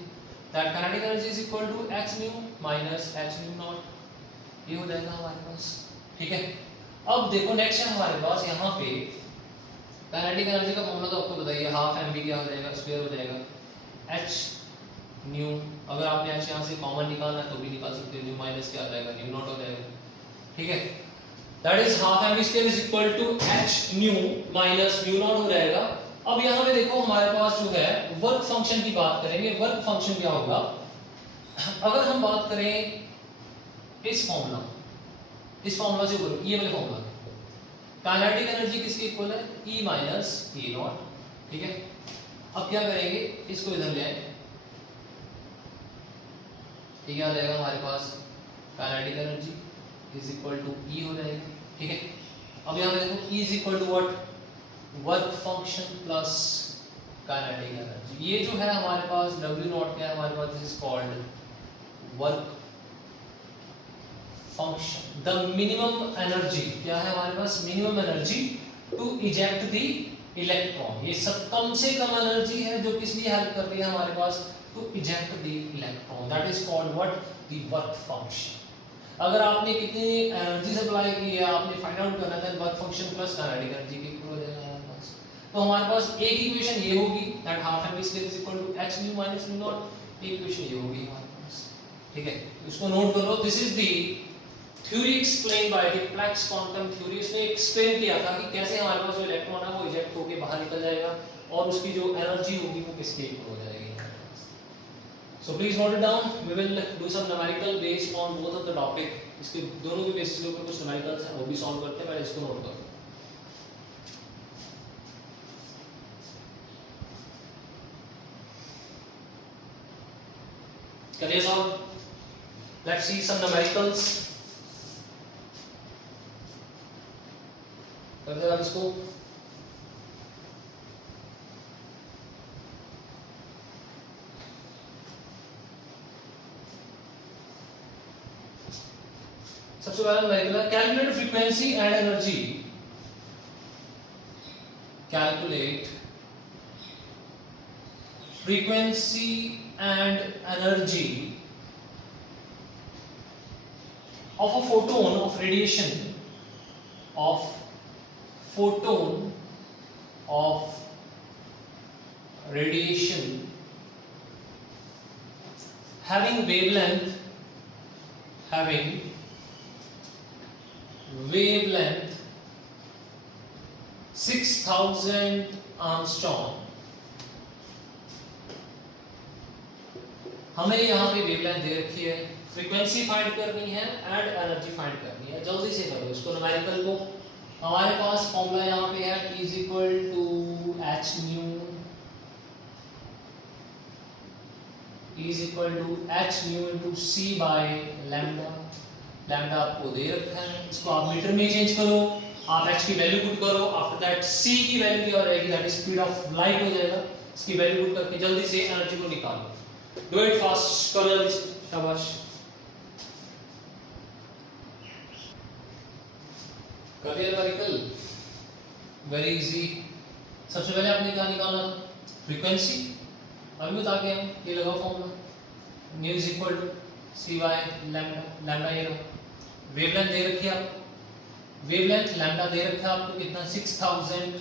That kinetic energy is equal to h nu minus h nu naught. ये हो जाएगा हमारे पास, ठीक है। अब देखो नेक्स्ट है हमारे पास यहाँ पे काइनेटिक एनर्जी का फॉर्मूला तो आपको बताइए, हाफ mv क्या हो जाएगा, स्क्वायर हो जाएगा h न्यू। अगर आपने h यहाँ से कॉमन निकालना है तो भी निकाल सकते हो, न्यू माइनस क्या आ जाएगा, न्यू नॉट हो जाएगा, ठीक है। That is half mv square is equal to h nu minus nu naught हो जाएगा। अब यहाँ पे देखो हमारे पास जो है वर्क फंक्शन की बात करेंगे। वर्क फंक्शन क्या होगा, अगर हम बात करें इस फॉर्मूला से ऊपर, ये वाले फॉर्मूला, काइनेटिक एनर्जी किसके इक्वल है, E माइनस E नॉट, ठीक है। अब क्या करेंगे, इसको इधर ले आए, ठीक है, आ जाएगा हमारे पास kinetic energy is equal to E हो जाएगी, ठीक है। अब यहाँ पे देखो E is equal to what, work function plus kinetic energy. ये जो है हमारे पास W नॉट क्या है हमारे पास, this is called work function. The minimum energy क्या है हमारे पास, minimum energy to eject the electron. ये सब कम से कम एनर्जी है जो किस लिए हेल्प कर रही है हमारे पास, to eject the electron. That is called what, the work function. अगर आपने कितनी एनर्जी सप्लाई की है आपने फाइंड आउट करना है, work function plus kinetic energy की इक्वल हो जाएगा हमारे पास। तो हमारे पास एक इक्वेशन ये होगी, that half mv square is equal to h nu minus nu naught. एक इक्वेशन ये होगी हमारे पास, ठीक है। इसको नोट कर लो, this is the theory explain by the Planck's quantum theory. इसने एक्सप्लेन किया था कि कैसे हमारे पास जो इलेक्ट्रॉन है वो इजेक्ट होकर बाहर निकल जाएगा और उसकी जो एनर्जी होगी वो किसके इक्वल हो जाएगी। So please note it down. We will do some numerical based on both of the topic. इसके दोनों के बेसिस के ऊपर कुछ न्यूमेरिकल्स हैं वो भी सॉल्व करते हैं, पहले इसको नोट करो। चलिए solve, let's see some numericals। कर दे आप इसको। सबसे पहला numerical, calculate frequency and energy. Calculate frequency and energy of a photon of radiation, of photon of radiation having wavelength 6000 Armstrong। हमें यहाँ पे वेवलेंथ दे रखी है, फ्रीक्वेंसी फाइंड करनी है एंड एनर्जी फाइंड करनी है। जल्दी से करो इसको न्यूमेरिकल को। हमारे पास फॉर्मूला यहाँ पे है E is equal to h nu, E is equal to h nu into c by lambda. Lambda आपको दे रखा है, इसको आप मीटर में चेंज करो, आप h की वैल्यू पुट करो, आफ्टर दैट c की वैल्यू क्या हो जाएगी, that is speed of light हो जाएगा। इसकी वैल्यू पुट करके जल्दी से एनर्जी को निकालो। डू इट फास्ट, करो जल्दी, शाबाश। कर दिया न्यूमेरिकल, वेरी इजी। सबसे पहले आपने क्या निकालना, फ्रीक्वेंसी। अभी बता के हम ये लगाओ formula, nu is equal to c by lambda. Lambda ये रहा, वेवलेंथ दे रखी है आपको, वेवलेंथ लैम्डा दे रखा है आपको कितना, 6000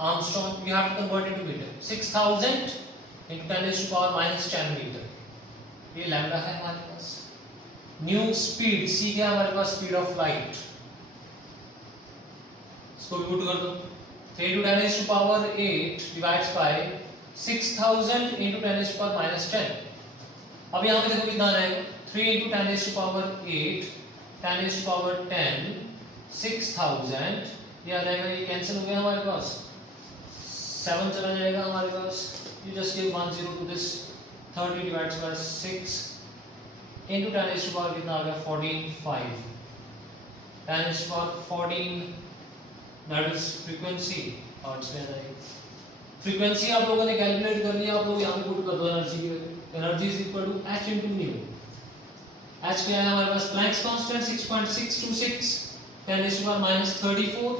Armstrong. You have to convert into metre, 6000 into 10 raised to power minus 10 metre. ये लैम्डा है हमारे पास। न्यू स्पीड, c क्या है हमारे पास, स्पीड ऑफ लाइट। इसको भी पुट कर दो, 3 into 10 raised to power 8 divides by 6000 into 10 raised to power minus 10। अब यहाँ पे देखो कितना आ जाएगा, 3 into 10 raised to power 8 10 raised to power 10 6000, ये आ जाएगा, ये कैंसिल हो गया हमारे पास, 7 चला जाएगा हमारे पास। You just give 1 0 to this, 30 divided by 6 into 10 raised to power कितना आ गया, 14 5, 10 raised to power 14, that is frequency। और इसमें आ जाएगी फ्रीक्वेंसी आप लोगों ने कैलकुलेट कर लिया, आप लोग यहाँ पे पुट कर दो एनर्जी की value, energy is equal to h into nu. h क्या है हमारे पास, प्लैंक्स कांस्टेंट 6.626 10⁻⁻34।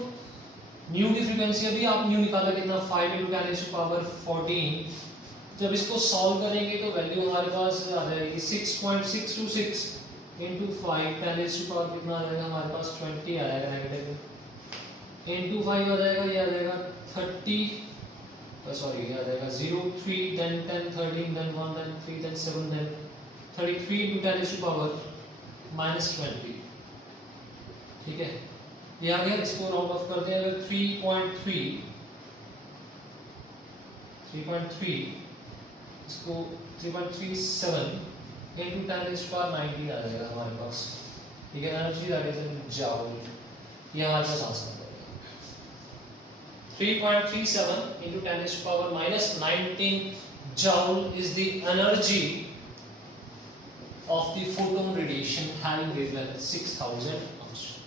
न्यू की फ्रीक्वेंसी अभी आप न्यू निकाला कितना, 5 × 10⁻14। जब इसको सॉल्व करेंगे तो वैल्यू हमारे पास आ जाएगी 6.626 into 5 10⁻⁻ कितना आ जाएगा हमारे पास 20 आ जाएगा नेगेटिव into 5 आ जाएगा, ये आ जाएगा 30 सॉरी ये आ जाएगा 0 3 then 10 13 then 1 then 3 then 7 then 33 into 10⁻⁻20। ठीक है, ये आ गया। इसको राउंड ऑफ कर दें अगर 3.3 इसको 3.37 into 10⁻90 आ जाएगा हमारे पास। ठीक है, energy that is in joule, ये हमारे पास आंसर है 3.37 into 10⁻⁻19 joule is the energy of the photon radiation having wavelength 6000 angstrom।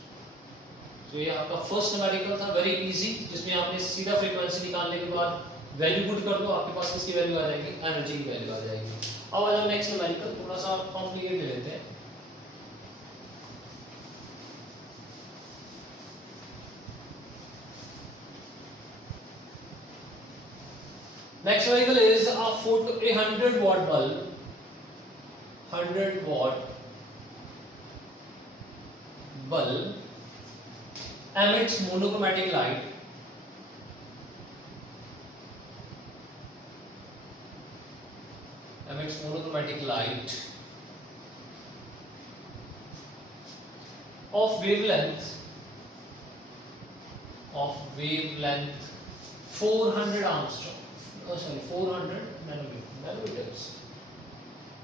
तो ये आपका फर्स्ट न्यूमेरिकल था, वेरी इजी, जिसमें आपने सीधा फ्रीक्वेंसी निकालने के बाद वैल्यू पुट कर दो, आपके पास किसकी वैल्यू आ जाएगी, एनर्जी की वैल्यू आ जाएगी। अब आ जाओ नेक्स्ट न्यूमेरिकल, थोड़ा सा कॉम्प्लिकेट ले लेते हैं। Next vehicle is a 100 watt bulb, 100 watt bulb emits monochromatic light of wavelength 400 angstrom. 400 nanometers.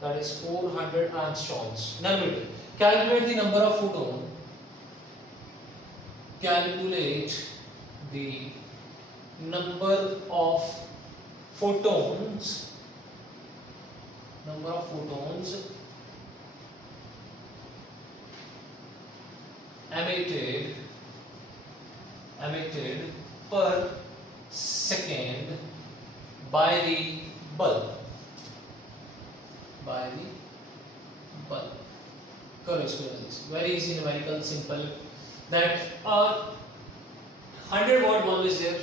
That is 400 angstroms. Nanometer. Calculate the number of photon. Calculate the number of photons. Emitted per second by the bulb. करो इसको जल्दी से, very easy numerical, simple, that a 100 watt bulb is there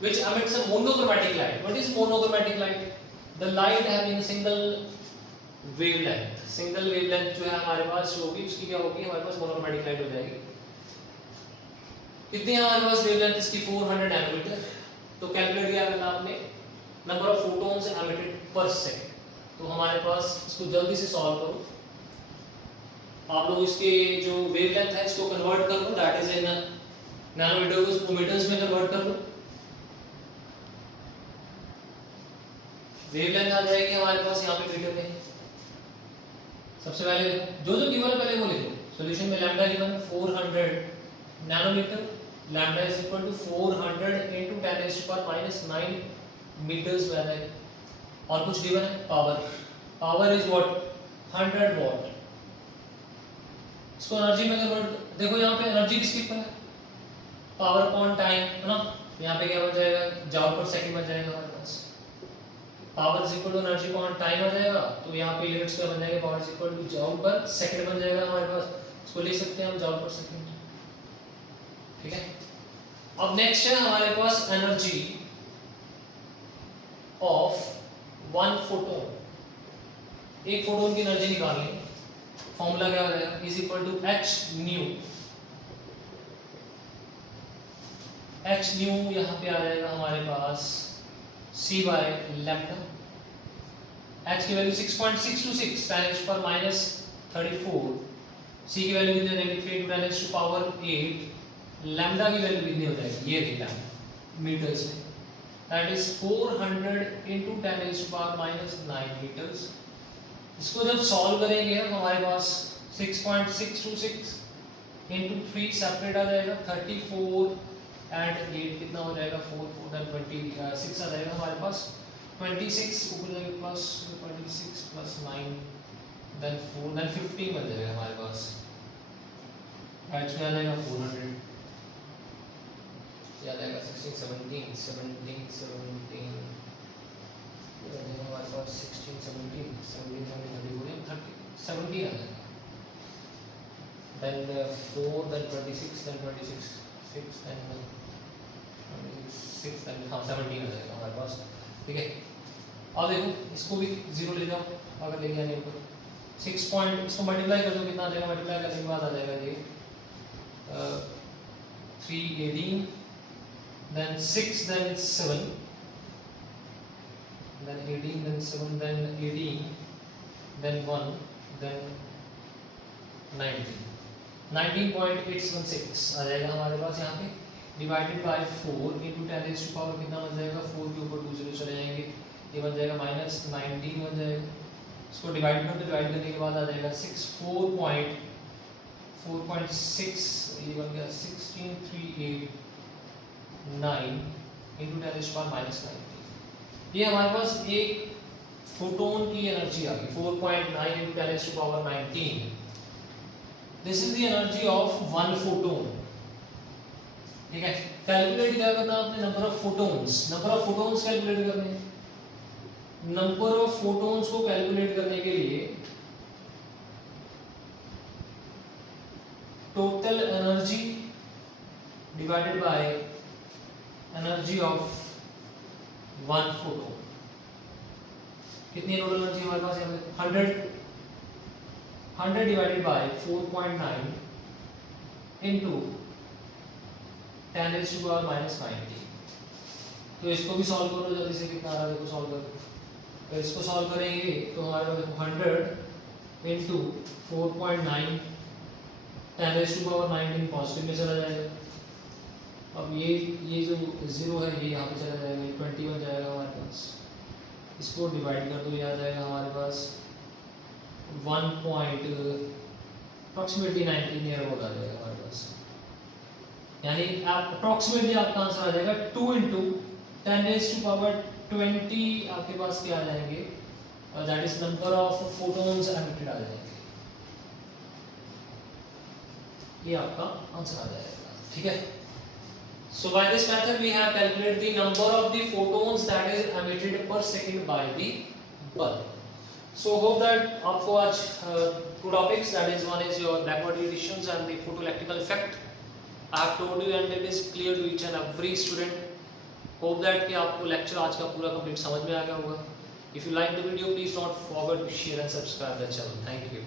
which emits a monochromatic light. What is monochromatic light? The light having a single wavelength जो है हमारे पास जो होगी उसकी क्या होगी, हमारे पास मोनोक्रोमैटिक लाइट हो जाएगी। कितनी है हमारे पास वेवलेंथ इसकी, 400 नैनोमीटर। तो कैलकुलेट किया करना आपने, नंबर ऑफ फोटॉन्स एमिटेड पर सेकंड। तो हमारे पास इसको जल्दी से सॉल्व करो, आप लोग इसके जो वेवलेंथ है इसको कन्वर्ट कर लो, दैट इज इन नैनोमीटर को इसको मीटर्स में कन्वर्ट कर लो। वेवलेंथ आ जाएगी हमारे पास यहाँ पे मीटर में। सबसे पहले जो गिवन है पहले वो लिखो। सॉल्यूशन में lambda given 400 nanometre, lambda is equal to 400 into 10⁻⁻9 metres में आ जाएगा। और कुछ गिवन है, पावर इज व्हाट, 100 वॉट। इसको एनर्जी में कन्वर्ट, देखो यहाँ पे एनर्जी किसके ऊपर है, पावर अपॉन टाइम, है ना। यहाँ पे क्या बन जाएगा, जूल पर सेकंड बन जाएगा हमारे पास। Power is equal to energy upon time आ जाएगा, तो यहाँ पे यूनिट्स क्या बन जाएगा, power is equal to joule per second बन जाएगा हमारे पास। इसको लिख सकते हैं हम जूल पर सेकंड। ठीक है, अब नेक्स्ट है हमारे पास एनर्जी ऑफ 1 फोटोन। एक फोटोन की एनर्जी निकालनी, फॉर्मूला क्या हो जाएगा, is equal to h nu. h nu यहाँ पे आ जाएगा हमारे पास c बाय लैम्डा। h की वैल्यू 6.626 10⁻⁻34, c की वैल्यू कितनी हो जाएगी 3 × 10⁸8, लैम्डा की वैल्यू कितनी हो जाएगी, ये थी लैम्डा मीटर्स में, दैट इज 400 into 10⁻⁹ मीटर्स। इसको जब सॉल्व करेंगे तो हमारे पास 6.626 into 3 सेपरेट आ जाएगा, 34 एंड 8 कितना हो जाएगा, 4 4 26 आ जाएगा हमारे पास। 26 ऊपर जाएगा प्लस 26 प्लस 9 देन 4 देन 15 बन जाएगा हमारे पास। राइट में आ जाएगा 400। ये आ जाएगा 16 17 17 17 हमारे पास 16 17 17 30 17 आ जाएगा। then 4 then 26 then 26 6 then 26 then हाँ 17 आ जाएगा हमारे पास। ठीक है, अब देखो इसको भी 0 ले जाओ, अगर ले गया नहीं तो 6 पॉइंट इसको मल्टीप्लाई कर दो, कितना आ जाएगा, मल्टीप्लाई करने के बाद आ जाएगा ये 3 18 then 6 then 7 then 18 then 7 then 18 then 1 then 19 19.816 आ जाएगा हमारे पास यहाँ पे, divided by 4 into 10 raise to power कितना बन जाएगा, 4 के ऊपर 2 जीरो चले जाएंगे, ये बन जाएगा -19 बन जाएगा। इसको डिवाइड कर दो, डिवाइड करने के बाद आ जाएगा 4.6 ये बन गया 16389 इंटू 10 रेज़ टू पावर -19। ये हमारे पास एक फोटोन की एनर्जी आ गई 4.9 into 10 raise to power 19। This is the energy of one photon। ठीक है, कैलकुलेट क्या करना आपने, number of photons, number of photons calculate करने हैं। नंबर ऑफ फोटोन्स को कैलकुलेट करने के लिए total energy divided by energy of one photon, कितनी टोटल एनर्जी हमारे पास यहाँ पे 100 divided by 4.9 into 10 raise to power -90। तो इसको भी सॉल्व करो जल्दी से, कितना आ रहा है देखो सॉल्व करो। तो इसको सॉल्व करेंगे तो हमारे पास 100 into 4.9 10 raise to power 19 positive में चला जाएगा। अब ये जो 0 है ये यहाँ पे चला जाएगा, 20 बन जाएगा हमारे पास। इसको डिवाइड कर दो, ये आ जाएगा हमारे पास 1 अप्रॉक्सीमेटली 19 नियर अबाउट आ जाएगा हमारे पास, यानी अप्रॉक्सीमेटली आपका आंसर आ जाएगा 2 इंटू 10 रेज़ टू पावर 20 आपके पास क्या आ जाएंगे, that is number of photons emitted आ जाएंगे, ये आपका आंसर आ जाएगा। ठीक है, so by this method we have calculated the number of the photons that is emitted per second by the bulb। So hope that आपको आज two topics, that is one is your backward radiations and the photoelectrical effect I have told you and it is clear to each and every student। Hope that कि आपको lecture आज का पूरा complete समझ में आ गया होगा। If you like the video please don't forget to share and subscribe the channel। Thank you।